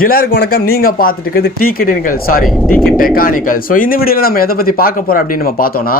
எல்லாருக்கும் வணக்கம். நீங்க பார்த்துட்டு இருக்கிறது TECHANICAL. ஸோ இந்த வீடியோவில் நம்ம எதை பற்றி பார்க்க போகிறோம் அப்படின்னு நம்ம பார்த்தோம்னா,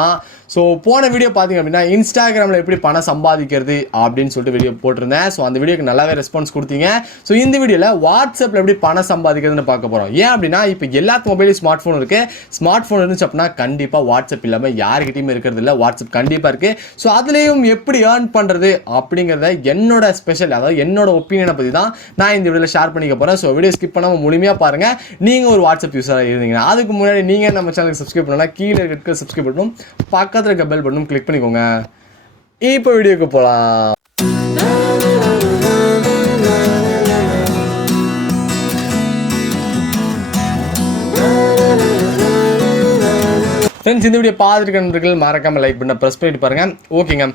ஸோ போன வீடியோ பார்த்தீங்க அப்படின்னா இன்ஸ்டாகிராமில் எப்படி பணம் சம்பாதிக்கிறது அப்படின்னு சொல்லிட்டு வீடியோ போட்டிருந்தேன். ஸோ அந்த வீடியோக்கு நல்லாவே ரெஸ்பான்ஸ் கொடுத்தீங்க. ஸோ இந்த வீடியோவில் வாட்ஸ்அப்பில் எப்படி பணம் சம்பாதிக்கிறதுன்னு பார்க்க போகிறோம். ஏன் அப்படின்னா இப்போ எல்லாத்து மொபைலும் ஸ்மார்ட் ஃபோன் இருக்குது. ஸ்மார்ட் ஃபோன் இருந்துச்சு அப்படின்னா கண்டிப்பாக வாட்ஸ்அப் இல்லாமல் யாருக்கிட்டையுமே இருக்கிறது இல்லை. வாட்ஸ்அப் கண்டிப்பாக இருக்குது. ஸோ அதுலேயும் எப்படி ஏர்ன் பண்ணுறது அப்படிங்கிறத என்னோட ஸ்பெஷல், அதாவது என்னோட ஒப்பீனியனை பற்றி தான் நான் இந்த வீடியோவில் ஷேர் பண்ணிக்க போகிறேன். ஸோ வீடியோ ஸ்கிப் பண்ணாமல் முழுமையாக பாருங்கள். நீங்கள் ஒரு வாட்ஸ்அப் யூஸராக இருந்தீங்கன்னா அதுக்கு முன்னாடி நீங்கள் நம்ம சேனலுக்கு சப்ஸ்கிரைப் பண்ணலாம். கீழே இருக்க சப்ஸ்கிரைப் பண்ணணும், பக்கத்தில் இருக்க பெல் பட்டனும் கிளிக் பண்ணிக்கோங்க. இப்போ வீடியோக்கு போகலாம். ஃப்ரெண்ட்ஸ், இந்த வீடியோ பார்த்துருக்க மறக்காமல் லைக் பண்ண ப்ரெஸ் பண்ணிட்டு பாருங்கள். ஓகேங்க,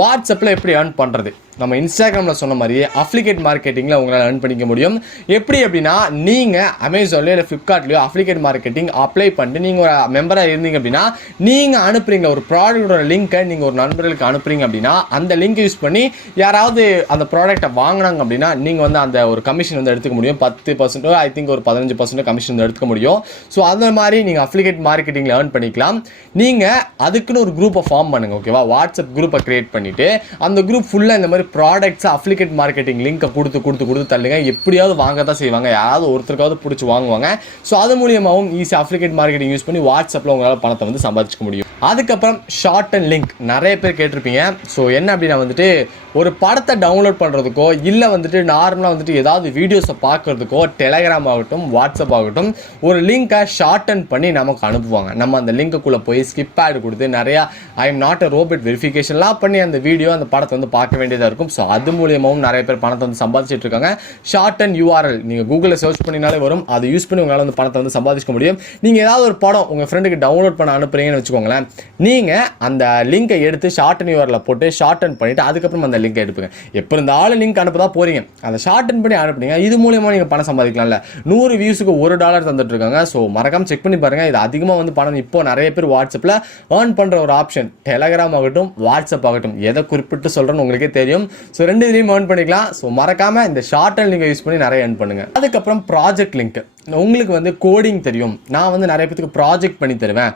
வாட்ஸ்அப்பில் எப்படி ஏர்ன் பண்ணுறது? நம்ம இன்ஸ்டாகிராமில் சொன்ன மாதிரியே அஃப்லிகேட் மார்க்கெட்டிங்கில் உங்களால் ஏர்ன் பண்ணிக்க முடியும். எப்படி அப்படின்னா, நீங்கள் அமேசான்லேயோ இல்லை ஃப்ளிப்கார்ட்லேயோ அஃப்லிகேட் மார்க்கெட்டிங் அப்ளை பண்ணிட்டு நீங்கள் ஒரு மெம்பராக இருந்தீங்க அப்படின்னா, நீங்கள் அனுப்புறீங்க ஒரு ப்ராடக்டோட லிங்க்கை நீங்கள் ஒரு நண்பர்களுக்கு அனுப்புறீங்க அப்படின்னா, அந்த லிங்க் யூஸ் பண்ணி யாராவது அந்த ப்ராடக்ட்டை வாங்கினாங்க அப்படின்னா நீங்கள் வந்து அந்த ஒரு கமிஷன் வந்து எடுத்துக்க முடியும். 10% ஐ திங்க் ஒரு 15% கமிஷன் வந்து எடுத்துக்க முடியும். ஸோ அந்த மாதிரி நீங்கள் அஃப்லிகேட் மார்க்கெட்டிங்கில் ஏர்ன் பண்ணிக்கலாம். நீங்கள் அதுக்குன்னு ஒரு குரூப்பை ஃபார்ம் பண்ணுங்கள். ஓகேவா? வாட்ஸ்அப் குரூப்பை கிரியேட் பண்ணிவிட்டு அந்த குரூப் ஃபுல்லாக இந்த மாதிரி ப்ராடக்ட்ஸ் அஃப்லிகேட் மார்க்கெட்டிங் லிங்கை கொடுத்து தள்ளுங்க. எப்படியாவது வாங்க தான் செய்வாங்க, யாராவது ஒருத்தருக்காவது பிடிச்சி வாங்குவாங்க. ஸோ அது மூலியமாகவும் ஈஸியாக அஃப்லிகேட் மார்க்கெட்டிங் யூஸ் பண்ணி வாட்ஸ்அப்பில் உங்களால் பணத்தை வந்து சம்பாதிச்சிக்க முடியும். அதுக்கப்புறம் ஷார்டன் லிங்க் நிறைய பேர் கேட்டிருப்பீங்க. ஸோ என்ன அப்படின்னா வந்துட்டு ஒரு படத்தை டவுன்லோட் பண்ணுறதுக்கோ இல்லை வந்துட்டு நார்மலாக வந்துட்டு ஏதாவது வீடியோஸை பார்க்குறதுக்கோ டெலகிராம் ஆகட்டும் வாட்ஸ்அப் ஆகட்டும் ஒரு லிங்க்கை ஷார்டன் பண்ணி நமக்கு அனுப்புவாங்க. நம்ம அந்த லிங்க்குள்ளே போய் ஸ்கிப் ஆட் கொடுத்து நிறையா I am not a robot வெரிஃபிகேஷன்லாம் பண்ணி அந்த வீடியோ அந்த படத்தை வந்து பார்க்க வேண்டியதாக இருக்கும். ஸோ அது மூலியமாகவும் நிறைய பேர் பணத்தை வந்து சம்பாதிச்சிட்டு இருக்காங்க. ஷார்டன் URL நீங்கள் கூகுளில் சர்ச் பண்ணினாலே வரும். அதை யூஸ் பண்ணி உங்களால் வந்து பணத்தை வந்து சம்பாதிக்க முடியும். நீங்கள் ஏதாவது ஒரு படம் உங்கள் ஃப்ரெண்டுக்கு டவுன்லோட் பண்ண அனுப்புறீங்கன்னு வச்சுக்கோங்களேன். நீங்கள் அந்த லிங்கை எடுத்து ஷார்டன் URL போட்டு ஷார்டன் பண்ணிவிட்டு அதுக்கப்புறம் அந்த லிங்கை எடுப்புங்க. எப்போ இருந்தாலும் லிங்க் அனுப்ப தான் போகிறீங்க, அதை ஷார்டன் பண்ணி அனுப்புனீங்க. இது மூலியமாக நீங்கள் பணம் சம்பாதிக்கலாம்ல. 100 வியூஸுக்கு $1 தந்துட்டு இருக்காங்க. ஸோ மறக்காம செக் பண்ணி பாருங்கள். இது அதிகமாக வந்து பணம் இப்போ நிறைய பேர் வாட்ஸ்அப்பில் ஏர்ன் பண்ணுற ஒரு ஆப்ஷன். டெலகிராம் ஆகட்டும் வாட்ஸ்அப் ஆகட்டும், எதை குறிப்பிட்டு சொல்கிறேன்னு உங்களுக்கே தெரியும். ஸோ ரெண்டு இதுலையும் ஏர்ன் பண்ணிக்கலாம். ஸோ மறக்காமல் இந்த ஷார்டன் லிங்கை யூஸ் பண்ணி நிறைய ஏர்ன் பண்ணுங்கள். அதுக்கப்புறம் ப்ராஜெக்ட் லிங்க். உங்களுக்கு வந்து கோடிங் தெரியும், நான் வந்து நிறைய பேத்துக்கு ப்ராஜெக்ட் பண்ணி தருவேன்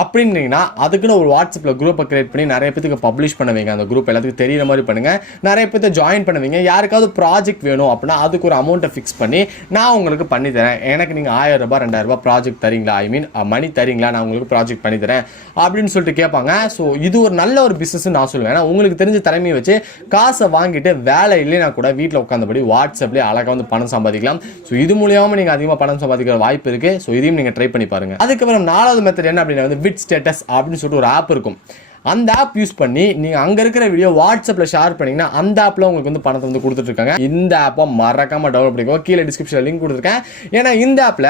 அப்படின்னீங்கன்னா அதுக்குன்னு ஒரு வாட்ஸ்அப்பில் குரூப்பை கிரியேட் பண்ணி நிறைய பேத்துக்கு பப்ளிஷ் பண்ணுவீங்க. அந்த குரூப் எல்லாத்துக்கும் தெரியிற மாதிரி பண்ணுங்கள். நிறைய பேர்த்த ஜாயின் பண்ணுவீங்க. யாருக்காவது ப்ராஜெக்ட் வேணும் அப்படின்னா அதுக்கு ஒரு அமௌண்ட்டை ஃபிக்ஸ் பண்ணி நான் உங்களுக்கு பண்ணி தரேன், எனக்கு நீங்கள் $1000 $2000 ப்ராஜெக்ட் தரீங்களா, ஐ மீன் மணி தரீங்களா, நான் உங்களுக்கு ப்ராஜெக்ட் பண்ணி தரேன் அப்படின்னு சொல்லிட்டு கேட்பாங்க. ஸோ இது ஒரு நல்ல ஒரு பிஸ்னஸ் நான் சொல்லுவேன். ஏன்னா உங்களுக்கு தெரிஞ்ச திறமையை வச்சு காசை வாங்கிட்டு வேலை இல்லைன்னா கூட வீட்டில் உட்காந்தபடி வாட்ஸ்அப்லேயே அழகாக வந்து பணம் சம்பாதிக்கலாம். ஸோ இது மூலியமாக நீங்கள் அதிகமாக பணம் சம்பாதிக்கிற வாய்ப்பு இருக்கு. ஸோ இதையும் நீங்கள் ட்ரை பண்ணி பாருங்க. அதுக்கப்புறம் 4வது மெத்தட் என்ன அப்படின்னா வந்து விட் ஸ்டேட்டஸ் அப்படின்னு சொல்லிட்டு ஒரு ஆப் இருக்கும். அந்த ஆப் யூஸ் பண்ணி நீங்கள் அங்கே இருக்கிற வீடியோ வாட்ஸ்அப்பில் ஷேர் பண்ணிங்கன்னா அந்த ஆப்பில் உங்களுக்கு வந்து பணத்தை வந்து கொடுத்துட்ருக்காங்க. இந்த ஆப்பை மறக்காமல் டவுன்லோட் பண்ணிக்கோ. கீழே டிஸ்கிரிப்ஷனில் லிங்க் கொடுத்துருக்கேன். ஏன்னா இந்த ஆப்பில்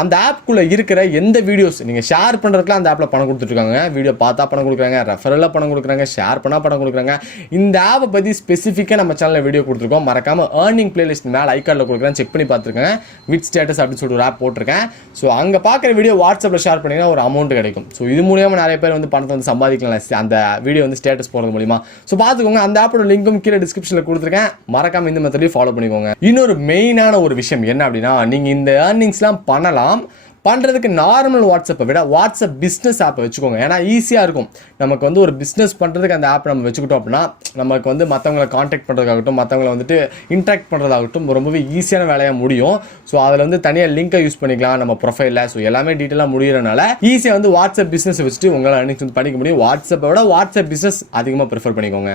அந்த ஆப்புக்குள்ளே இருக்கிற எந்த வீடியோஸ் நீங்கள் ஷேர் பண்ணுறதுக்குலாம் அந்த ஆப்பில் பணம் கொடுத்துட்ருக்காங்க. வீடியோ பார்த்தா பணம் கொடுக்குறாங்க, ரெஃபரலாக பணம் கொடுக்குறாங்க, ஷேர் பண்ணால் பணம் கொடுக்குறாங்க. இந்த ஆப்பை பற்றி ஸ்பெசிஃபிக்காக நம்ம சேனலில் வீடியோ கொடுத்துருக்கோம். மறக்காமல் ஏர்னிங் பிளேலிஸ்ட் மேலே ஐகார்டில் கொடுக்குறேன், செக் பண்ணி பார்த்துருக்கேன். விட் ஸ்டேட்டஸ் அப்படின்னு சொல்லிட்டு ஒரு ஆப் போட்டிருக்கேன். ஸோ அங்கே பார்க்குற வீடியோ வாட்ஸ்அப்பில் ஷேர் பண்ணிங்கன்னா ஒரு அமௌண்ட் கிடைக்கும். ஸோ இது மூலியமாக நிறைய பேர் வந்து பணத்தை வந்து சம்பாதிக்கலாம் அந்த வீடியோ வந்து ஸ்டேட்டஸ் போறது மூலமா. சோ பாத்துக்கோங்க, அந்த ஆப்போட லிங்கும் கீழே டிஸ்கிரிப்ஷன்ல கொடுத்துருக்கேன். மறக்காம இந்த மெத்தடையும் ஃபாலோ பண்ணிக்கோங்க. இன்னொரு மெயினான ஒரு விஷயம் என்ன அப்படின்னா, நீங்க இந்த ஏர்னிங்ஸ்லாம் பண்ணலாம் பண்ணுறதுக்கு நார்மல் வாட்ஸ்அப்பை விட வாட்ஸ்அப் பிஸ்னஸ் ஆப்பை வச்சுக்கோங்க. ஏன்னா ஈஸியாக இருக்கும். நமக்கு வந்து ஒரு பிஸ்னஸ் பண்ணுறதுக்கு அந்த ஆப் நம்ம வச்சுக்கிட்டோம் அப்படின்னா நமக்கு வந்து மற்றவங்களை காண்டாக்ட் பண்ணுறதாகட்டும் மற்றவங்களை வந்துட்டு இன்ட்ராக்ட் பண்ணுறதாகட்டும் ரொம்பவே ஈஸியான வேலையாக முடியும். ஸோ அதில் வந்து தனியாக லிங்கை யூஸ் பண்ணிக்கலாம் நம்ம ப்ரொஃபைலில். ஸோ எல்லாமே டீட்டெயிலாக முடியறதுனால ஈஸியாக வந்து வாட்ஸ்அப் பிஸ்னஸ் வச்சுட்டு உங்களால் அன்னைக்கு வந்து பண்ணிக்க முடியும். வாட்ஸ்அப்பை விட வாட்ஸ்அப் பிஸ்னஸ் அதிகமாக ப்ரிஃபர் பண்ணிக்கோங்க.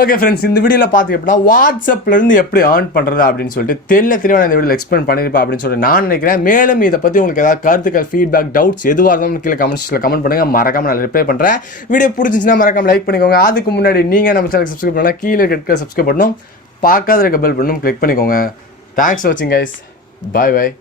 ஓகே ஃப்ரெண்ட்ஸ், இந்த வீடியோவில் பார்த்திங்க அப்படின்னா வாட்ஸ்அப்லேருந்து எப்படி ஏர்ன் பண்ணுறது அப்படின்னு சொல்லிட்டு தெளிவாக நான் இந்த வீடியோவில் எக்ஸ்பிளைன் பண்ணியிருப்பேன் அப்படின்னு சொல்லிட்டு நான் நினைக்கிறேன். மேலும் இதை பற்றி உங்களுக்கு ஏதாவது கருத்துக்கள், ஃபீட்பேக், டவுட்ஸ் எதுவாக இருந்தாலும் கீழே கமெண்ட்ஸில் கமெண்ட் பண்ணுங்கள். மறக்காமல் நான் ரிப்ளை பண்ணுறேன். வீடியோ பிடிச்சிச்சுன்னா மறக்காமல் லைக் பண்ணிக்கோங்க. அதுக்கு முன்னாடி நீங்கள் நம்ம சேனலுக்கு சப்ஸ்கிரைப் பண்ணலாம். கீழே இருக்க சப்ஸ்கிரைப் பண்ணணும், பார்க்காத இருக்க பெல் பண்ணணும் கிளிக் பண்ணிக்கோங்க. தேங்க்ஸ் ஃபார் வாட்சிங் கைஸ். பாய் பாய்.